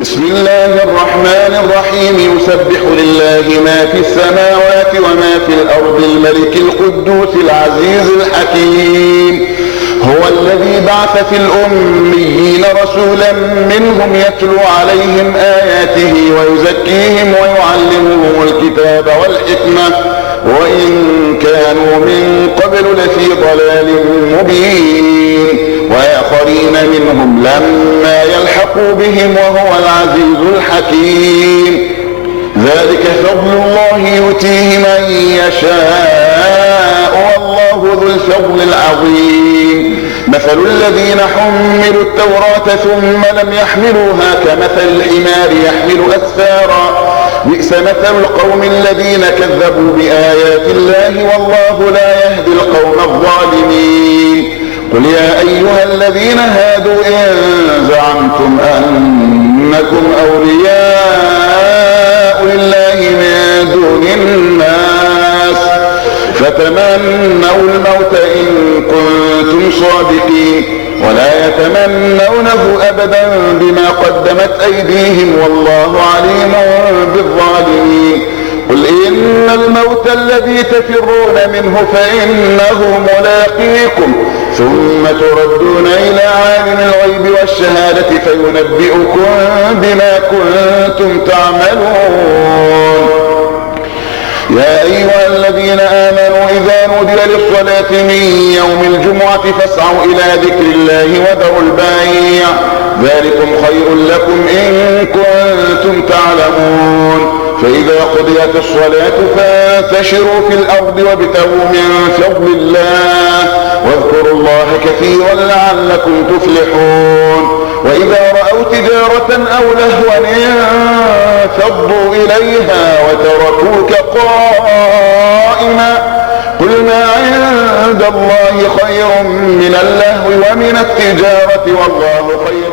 بسم الله الرحمن الرحيم. يسبح لله ما في السماوات وما في الأرض الملك القدوس العزيز الحكيم. هو الذي بعث في الأميين رسولا منهم يتلو عليهم آياته ويزكيهم ويعلمهم الكتاب والحكمة وإن كانوا من قبل لفي ضلال مبين وآخرين منهم لما يلحقوا بهم وهو العزيز الحكيم. ذلك فضل الله يؤتيه من يشاء والله ذو الفضل العظيم. مثل الذين حملوا التوراة ثم لم يحملوها كمثل الحمار يحمل أسفارا بئس مثل القوم الذين كذبوا بآيات الله والله لا يهدي القوم الظالمين. قل يا أيها الذين هادوا إن زعمتم أنكم أولياء لله من دون الناس فتمنوا الموت إن كنتم صادقين ولا يتمنونه أبدا بما قدمت أيديهم والله عليم بالظالمين. قل إن الموت الذي تفرون منه فإنه ملاقيكم ثم تردون إلى عالم الغيب والشهادة فينبئكم بما كنتم تعملون. يا أيها الذين آمنوا إذا نودي للصلاة من يوم الجمعة فاسعوا إلى ذكر الله وذروا البيع ذلكم خير لكم إن كنتم تعلمون. فإذا قضيت الصلاة فانتشروا في الأرض وابتغوا من فضل الله واذكروا الله كثيرا لعلكم تفلحون. وإذا رأوا تجارة أو لهوا انفضوا إليها وتركوك قائما قل ما عند الله خير من اللهو ومن التجارة والله خير